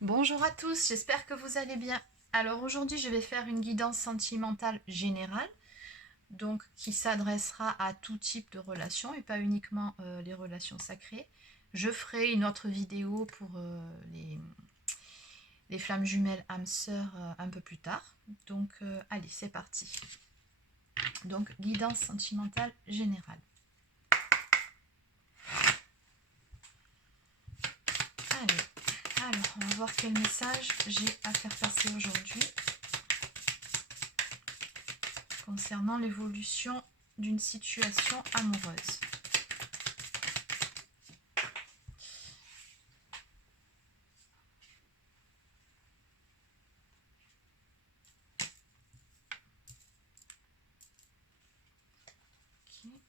Bonjour à tous, j'espère que vous allez bien. Alors aujourd'hui, je vais faire une guidance sentimentale générale, donc qui s'adressera à tout type de relations et pas uniquement les relations sacrées. Je ferai une autre vidéo pour les flammes jumelles âmes sœurs un peu plus tard. Donc allez, c'est parti. Donc guidance sentimentale générale. Allez, alors on va voir quel message j'ai à faire passer aujourd'hui concernant l'évolution d'une situation amoureuse. Okay.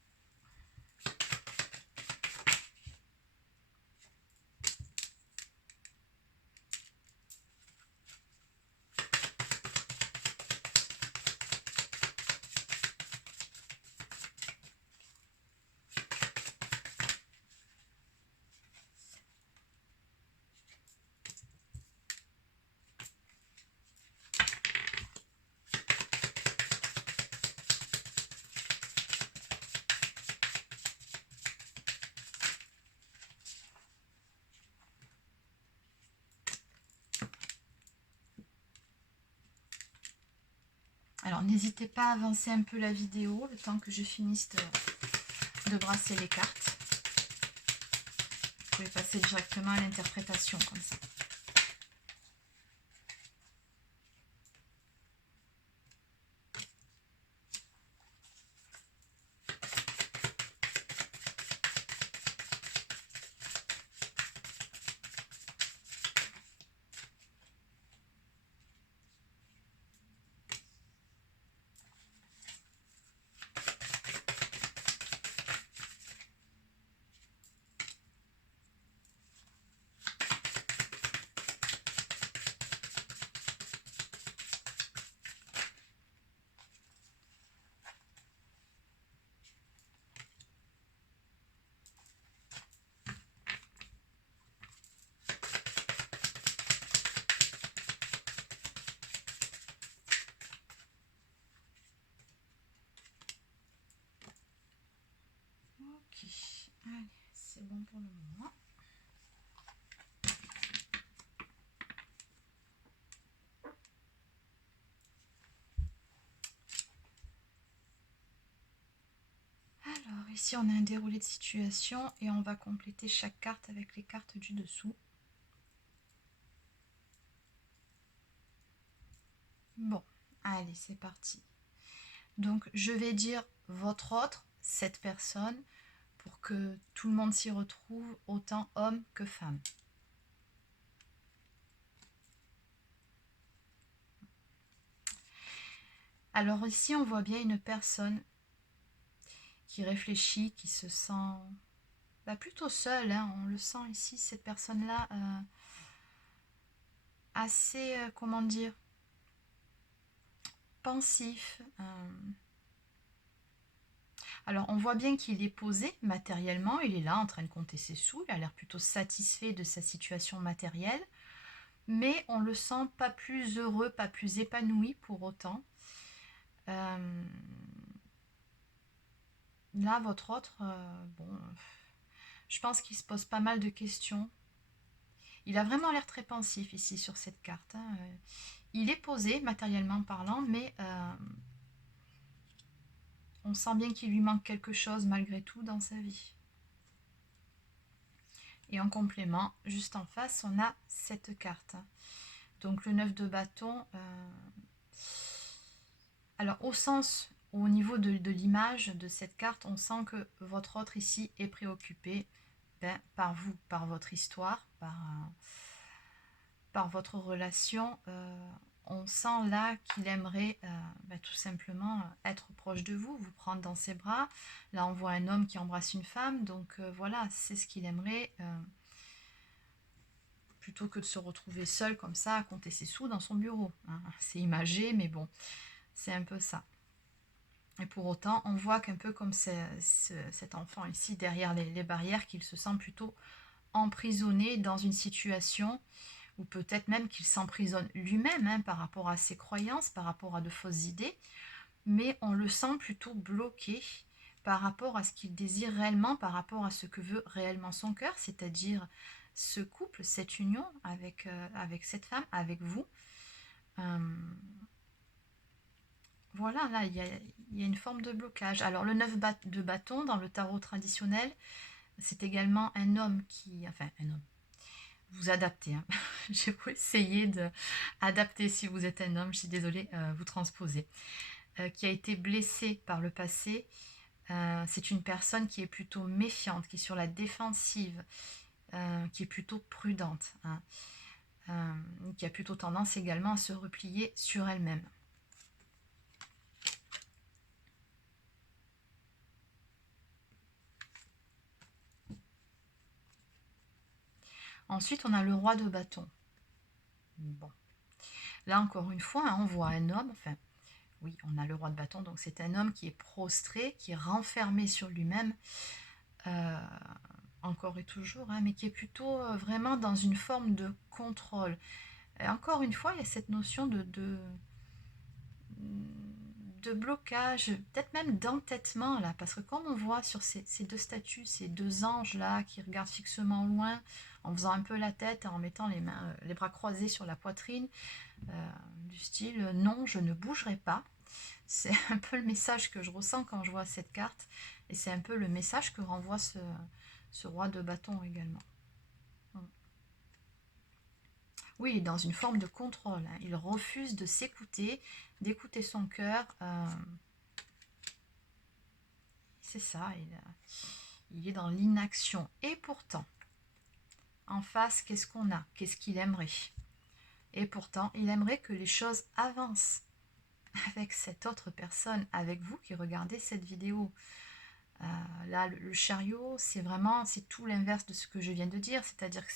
Alors n'hésitez pas à avancer un peu la vidéo le temps que je finisse de brasser les cartes. Vous pouvez passer directement à l'interprétation comme ça. Ok, allez, c'est bon pour le moment. Alors ici on a un déroulé de situation et on va compléter chaque carte avec les cartes du dessous. Bon, allez, c'est parti. Donc je vais dire votre autre, cette personne, pour que tout le monde s'y retrouve, autant homme que femme. Alors ici on voit bien une personne qui réfléchit, qui se sent plutôt seule, hein. On le sent ici, cette personne-là, assez, comment dire, pensif. Alors on voit bien qu'il est posé matériellement, il est là en train de compter ses sous, il a l'air plutôt satisfait de sa situation matérielle, mais on le sent pas plus heureux, pas plus épanoui pour autant. Là, votre autre, bon, je pense qu'il se pose pas mal de questions. Il a vraiment l'air très pensif ici sur cette carte, hein. Il est posé, matériellement parlant, mais on sent bien qu'il lui manque quelque chose malgré tout dans sa vie. Et en complément, juste en face, on a cette carte. Donc le 9 de bâton. Alors au niveau de l'image de cette carte, on sent que votre autre ici est préoccupé par vous, par votre histoire, par votre relation. On sent là qu'il aimerait tout simplement être proche de vous, vous prendre dans ses bras. Là, on voit un homme qui embrasse une femme, donc voilà, c'est ce qu'il aimerait. Plutôt que de se retrouver seul comme ça à compter ses sous dans son bureau, hein. C'est imagé, mais bon, c'est un peu ça. Et pour autant, on voit qu'un peu comme cet enfant ici, derrière les barrières, qu'il se sent plutôt emprisonné dans une situation ou peut-être même qu'il s'emprisonne lui-même hein, par rapport à ses croyances, par rapport à de fausses idées, mais on le sent plutôt bloqué par rapport à ce qu'il désire réellement, par rapport à ce que veut réellement son cœur, c'est-à-dire ce couple, cette union avec cette femme, avec vous. Voilà, là, il y a une forme de blocage. Alors, le 9 de bâton, dans le tarot traditionnel, c'est également un homme qui... Enfin, un homme. Vous adaptez. Hein. Je vais essayer d'adapter si vous êtes un homme. Je suis désolée, vous transposez. Qui a été blessé par le passé. C'est une personne qui est plutôt méfiante, qui est sur la défensive, qui est plutôt prudente. Hein, qui a plutôt tendance également à se replier sur elle-même. Ensuite, on a le roi de bâton. Bon. Là, encore une fois, hein, on voit un homme, enfin, oui, on a le roi de bâton, donc c'est un homme qui est prostré, qui est renfermé sur lui-même, encore et toujours, hein, mais qui est plutôt vraiment dans une forme de contrôle. Et encore une fois, il y a cette notion de blocage, peut-être même d'entêtement, là, parce que comme on voit sur ces deux statues, ces deux anges-là, qui regardent fixement loin, en faisant un peu la tête, en mettant les mains, les bras croisés sur la poitrine, du style « non, je ne bougerai pas ». C'est un peu le message que je ressens quand je vois cette carte, et c'est un peu le message que renvoie ce roi de bâton également. Oui, dans une forme de contrôle. Hein. Il refuse de s'écouter, d'écouter son cœur. C'est ça, il est dans l'inaction. Et pourtant, en face, qu'est-ce qu'on a? Qu'est-ce qu'il aimerait? Et pourtant, il aimerait que les choses avancent avec cette autre personne, avec vous qui regardez cette vidéo. Là, le chariot, c'est tout l'inverse de ce que je viens de dire, c'est-à-dire que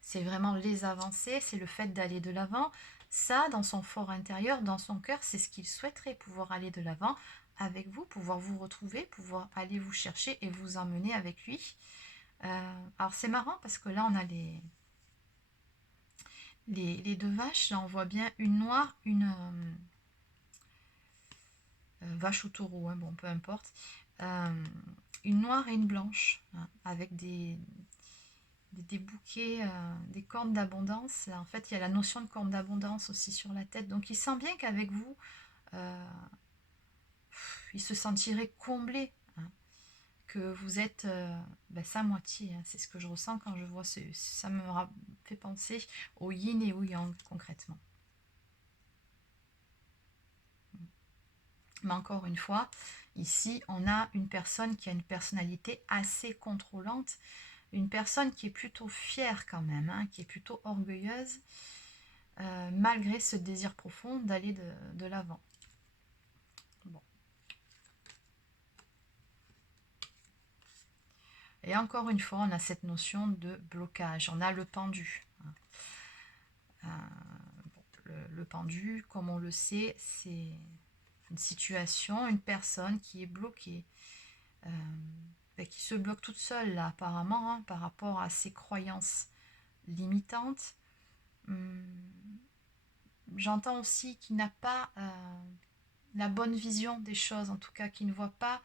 c'est vraiment les avancées, c'est le fait d'aller de l'avant. Ça, dans son fort intérieur, dans son cœur, c'est ce qu'il souhaiterait, pouvoir aller de l'avant avec vous, pouvoir vous retrouver, pouvoir aller vous chercher et vous emmener avec lui. Alors c'est marrant parce que là, on a les deux vaches, là on voit bien une noire, une vache ou taureau, hein, bon peu importe, une noire et une blanche, hein, avec des bouquets, des cornes d'abondance. En fait, il y a la notion de corne d'abondance aussi sur la tête. Donc, il sent bien qu'avec vous, il se sentirait comblé, hein, que vous êtes sa moitié. Hein. C'est ce que je ressens quand je vois ça me fait penser au yin et au yang, concrètement. Mais encore une fois, ici, on a une personne qui a une personnalité assez contrôlante, une personne qui est plutôt fière quand même, hein, qui est plutôt orgueilleuse, malgré ce désir profond d'aller de l'avant. Bon. Et encore une fois, on a cette notion de blocage. On a le pendu. Le pendu, comme on le sait, c'est une situation, une personne qui est bloquée, qui se bloque toute seule, là, apparemment, hein, par rapport à ses croyances limitantes. J'entends aussi qu'il n'a pas la bonne vision des choses, en tout cas, qu'il ne voit pas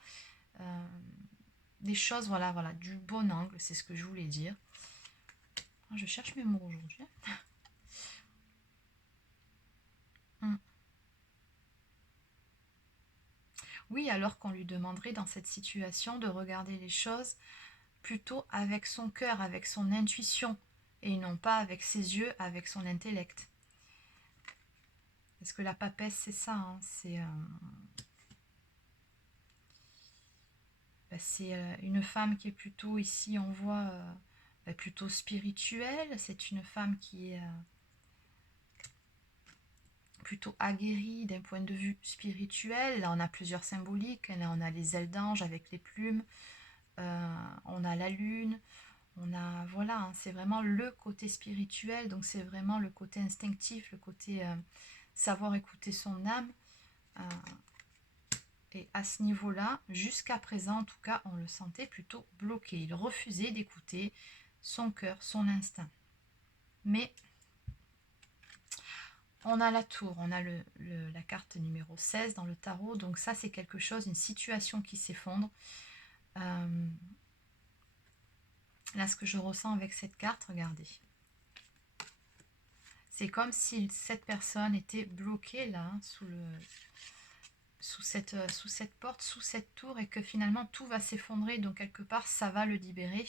des choses, voilà, du bon angle, c'est ce que je voulais dire. Je cherche mes mots aujourd'hui. Oui, alors qu'on lui demanderait dans cette situation de regarder les choses plutôt avec son cœur, avec son intuition, et non pas avec ses yeux, avec son intellect. Parce que la papesse, c'est ça, hein, c'est une femme qui est plutôt, ici on voit, plutôt spirituelle. C'est une femme qui est plutôt aguerrie d'un point de vue spirituel. Là, on a plusieurs symboliques. Là, on a les ailes d'ange avec les plumes. On a la lune. On a, voilà, hein, c'est vraiment le côté spirituel. Donc, c'est vraiment le côté instinctif, le côté savoir écouter son âme. Et à ce niveau-là, jusqu'à présent, en tout cas, on le sentait plutôt bloqué. Il refusait d'écouter son cœur, son instinct. Mais On a la tour, on a la carte numéro 16 dans le tarot. Donc ça, c'est quelque chose, une situation qui s'effondre. Là, ce que je ressens avec cette carte, regardez. C'est comme si cette personne était bloquée là, hein, sous cette porte, sous cette tour, et que finalement tout va s'effondrer. Donc quelque part, ça va le libérer.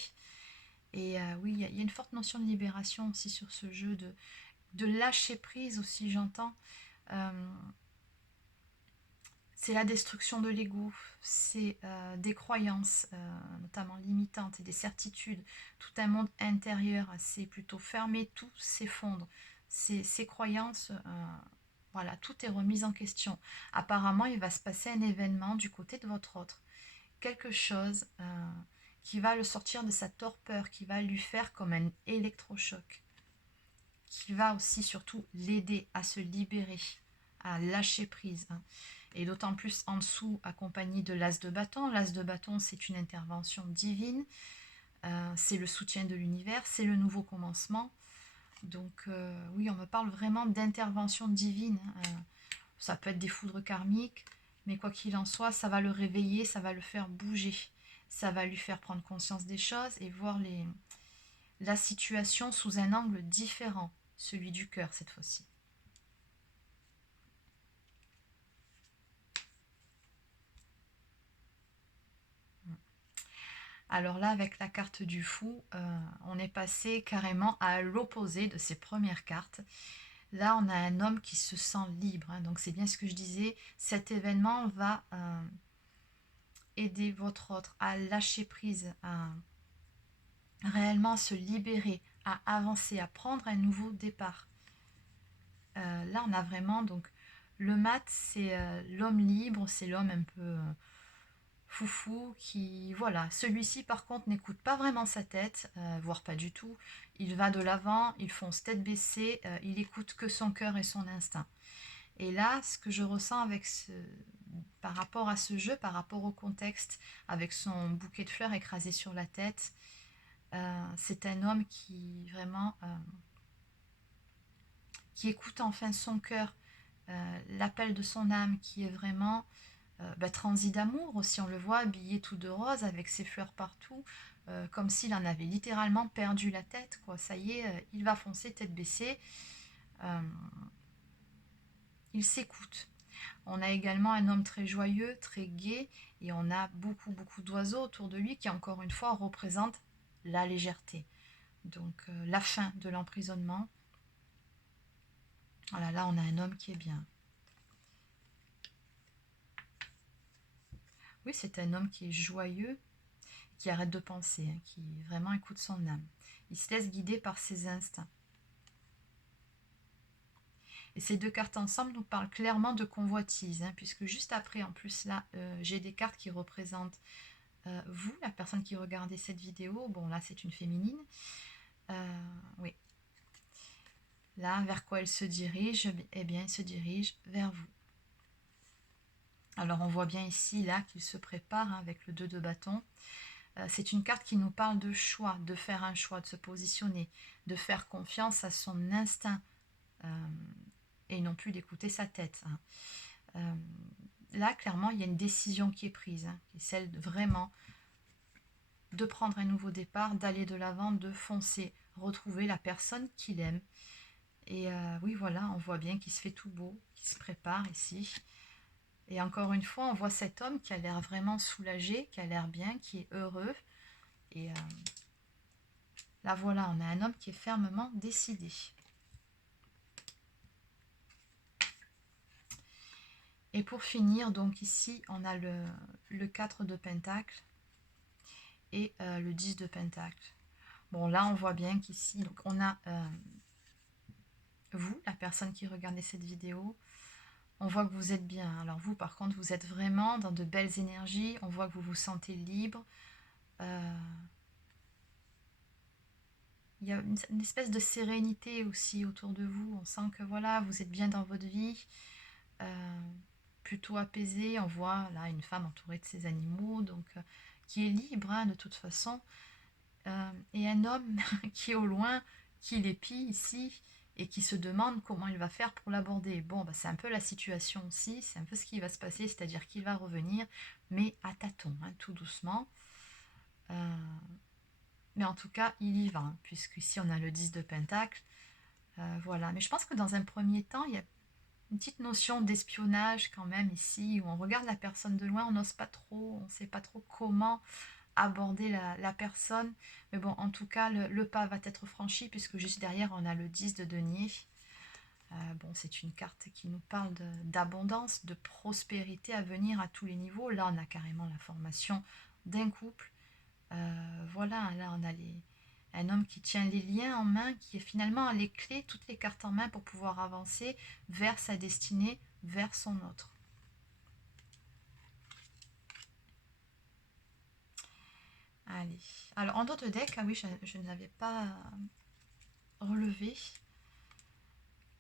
Et oui, il y a une forte notion de libération aussi sur ce jeu, de lâcher prise aussi, j'entends. C'est la destruction de l'ego, c'est des croyances, notamment limitantes, et des certitudes, tout un monde intérieur assez plutôt fermé, tout s'effondre. Ces croyances, voilà, tout est remis en question. Apparemment, il va se passer un événement du côté de votre autre, quelque chose qui va le sortir de sa torpeur, qui va lui faire comme un électrochoc, qui va aussi surtout l'aider à se libérer, à lâcher prise, hein. Et d'autant plus en dessous, accompagné de l'as de bâton. L'as de bâton, c'est une intervention divine, c'est le soutien de l'univers, c'est le nouveau commencement. Donc oui, on me parle vraiment d'intervention divine, hein. Ça peut être des foudres karmiques, mais quoi qu'il en soit, ça va le réveiller, ça va le faire bouger, ça va lui faire prendre conscience des choses et voir la situation sous un angle différent, celui du cœur cette fois-ci. Alors là, avec la carte du fou, on est passé carrément à l'opposé de ces premières cartes. Là, on a un homme qui se sent libre, hein, donc c'est bien ce que je disais. Cet événement va aider votre autre à lâcher prise, à réellement se libérer, à avancer, à prendre un nouveau départ. Là, on a vraiment donc le mat, c'est l'homme libre, c'est l'homme un peu foufou qui, voilà, celui-ci par contre n'écoute pas vraiment sa tête, voire pas du tout. Il va de l'avant, il fonce tête baissée, il écoute que son cœur et son instinct. Et là, ce que je ressens avec par rapport à ce jeu, par rapport au contexte, avec son bouquet de fleurs écrasé sur la tête, c'est un homme qui vraiment qui écoute enfin son cœur, l'appel de son âme, qui est vraiment transi d'amour aussi. On le voit habillé tout de rose avec ses fleurs partout, comme s'il en avait littéralement perdu la tête, quoi. Ça y est, il va foncer tête baissée. Il s'écoute. On a également un homme très joyeux, très gai, et on a beaucoup d'oiseaux autour de lui qui, encore une fois, représentent la légèreté. Donc la fin de l'emprisonnement. Voilà, là on a un homme qui est bien. Oui, c'est un homme qui est joyeux, qui arrête de penser, hein, qui vraiment écoute son âme. Il se laisse guider par ses instincts. Et ces deux cartes ensemble nous parlent clairement de convoitise, hein, puisque juste après, en plus là, j'ai des cartes qui représentent vous, la personne qui regardait cette vidéo. Bon, là c'est une féminine. Oui. Là, vers quoi elle se dirige? Eh bien, elle se dirige vers vous. Alors, on voit bien ici, là, qu'il se prépare, hein, avec le 2 de bâton. C'est une carte qui nous parle de choix, de faire un choix, de se positionner, de faire confiance à son instinct et non plus d'écouter sa tête, hein. Là, clairement, il y a une décision qui est prise, hein, qui est celle de vraiment de prendre un nouveau départ, d'aller de l'avant, de foncer, retrouver la personne qu'il aime. Et oui, voilà, on voit bien qu'il se fait tout beau, qu'il se prépare ici. Et encore une fois, on voit cet homme qui a l'air vraiment soulagé, qui a l'air bien, qui est heureux. Et là, voilà, on a un homme qui est fermement décidé. Et pour finir, donc ici, on a le 4 de Pentacle et le 10 de Pentacle. Bon, là, on voit bien qu'ici, donc on a vous, la personne qui regardait cette vidéo. On voit que vous êtes bien. Alors vous, par contre, vous êtes vraiment dans de belles énergies. On voit que vous vous sentez libre. Il y a une espèce de sérénité aussi autour de vous. On sent que voilà, vous êtes bien dans votre vie. Plutôt apaisé. On voit là une femme entourée de ses animaux, donc qui est libre, hein, de toute façon. Et un homme qui est au loin, qui l'épie ici et qui se demande comment il va faire pour l'aborder. Bon, bah, c'est un peu la situation aussi, c'est un peu ce qui va se passer, c'est-à-dire qu'il va revenir, mais à tâtons, hein, tout doucement. Mais en tout cas, il y va, hein, puisqu'ici on a le 10 de Pentacle. Voilà, mais je pense que dans un premier temps, il y a une petite notion d'espionnage quand même ici, où on regarde la personne de loin, on n'ose pas trop, on ne sait pas trop comment aborder la personne. Mais bon, en tout cas, le pas va être franchi, puisque juste derrière, on a le 10 de denier. Bon, c'est une carte qui nous parle d'abondance, de prospérité à venir à tous les niveaux. Là, on a carrément la formation d'un couple. Voilà, là, on a un homme qui tient les liens en main, qui est finalement les clés, toutes les cartes en main pour pouvoir avancer vers sa destinée, vers son autre. Allez, alors en d'autres decks, ah oui, je ne l'avais pas relevé.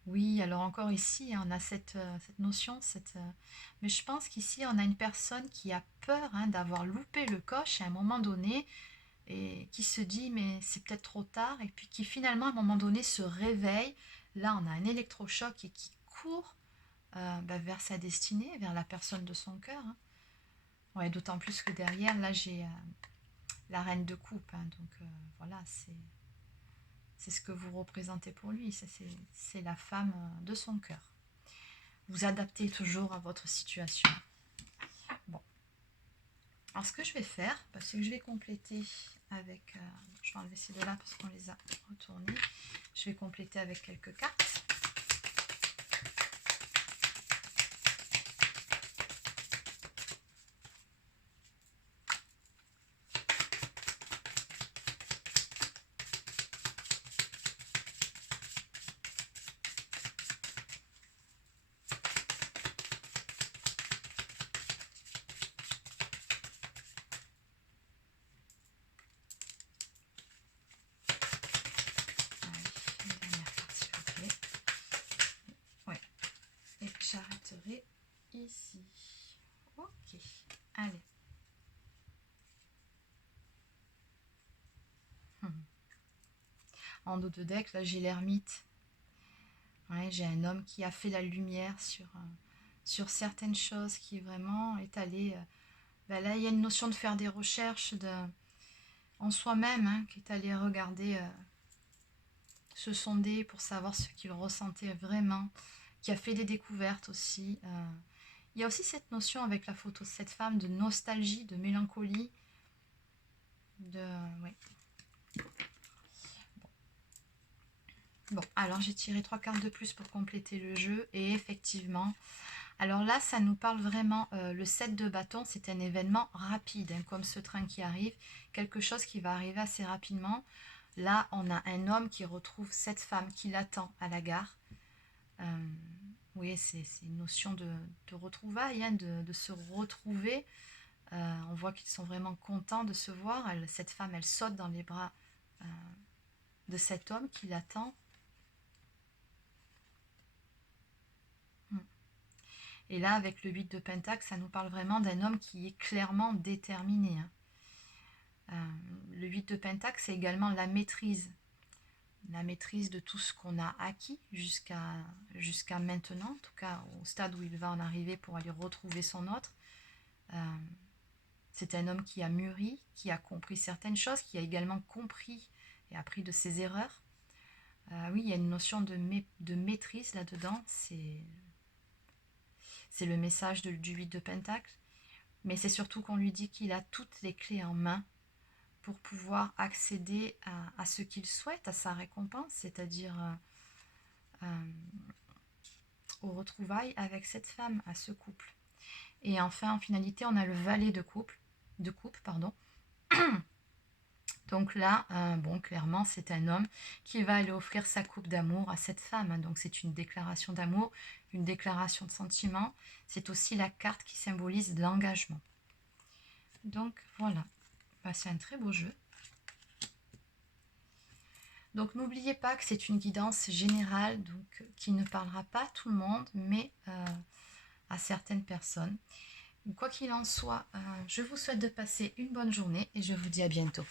Oui, alors encore ici, hein, on a cette notion, mais je pense qu'ici, on a une personne qui a peur, hein, d'avoir loupé le coche à un moment donné, et qui se dit mais c'est peut-être trop tard, et puis qui finalement à un moment donné se réveille. Là on a un électrochoc et qui court vers sa destinée, vers la personne de son cœur, hein. Ouais, d'autant plus que derrière là j'ai la reine de coupe, hein, donc voilà, c'est ce que vous représentez pour lui, c'est la femme de son cœur. Vous adaptez toujours à votre situation. Bon, alors ce que je vais faire, c'est que je vais compléter avec, je vais enlever ces deux là parce qu'on les a retournés, je vais compléter avec quelques cartes. J'arrêterai ici. Ok, allez. En dos de deck, là j'ai l'ermite. Ouais, j'ai un homme qui a fait la lumière sur certaines choses, qui vraiment est allé... là, il y a une notion de faire des recherches en soi-même, hein, qui est allé regarder, se sonder pour savoir ce qu'il ressentait vraiment, qui a fait des découvertes aussi. Il y a aussi cette notion avec la photo de cette femme de nostalgie, de mélancolie, ouais. Bon, alors j'ai tiré 3 cartes de plus pour compléter le jeu, et effectivement, alors là ça nous parle vraiment, le 7 de bâton, c'est un événement rapide, hein, comme ce train qui arrive, quelque chose qui va arriver assez rapidement. Là on a un homme qui retrouve cette femme qui l'attend à la gare. Oui, c'est une notion de retrouvailles, hein, de se retrouver. On voit qu'ils sont vraiment contents de se voir. Cette femme, elle saute dans les bras de cet homme qui l'attend. Et là, avec le 8 de Pentacle, ça nous parle vraiment d'un homme qui est clairement déterminé, hein. Le 8 de Pentacle, c'est également la maîtrise de tout ce qu'on a acquis jusqu'à maintenant, en tout cas au stade où il va en arriver pour aller retrouver son autre. C'est un homme qui a mûri, qui a compris certaines choses, qui a également compris et appris de ses erreurs. Oui, il y a une notion de maîtrise là-dedans, c'est le message du 8 de Pentacle, mais c'est surtout qu'on lui dit qu'il a toutes les clés en main pour pouvoir accéder à ce qu'il souhaite, à sa récompense, c'est-à-dire aux retrouvailles avec cette femme, à ce couple. Et enfin, en finalité, on a le valet de coupe, pardon. Donc là, bon, clairement, c'est un homme qui va aller offrir sa coupe d'amour à cette femme. Donc c'est une déclaration d'amour, une déclaration de sentiment. C'est aussi la carte qui symbolise l'engagement. Donc voilà, c'est un très beau jeu. Donc n'oubliez pas que c'est une guidance générale, donc qui ne parlera pas à tout le monde, mais à certaines personnes. Quoi qu'il en soit, je vous souhaite de passer une bonne journée et je vous dis à bientôt.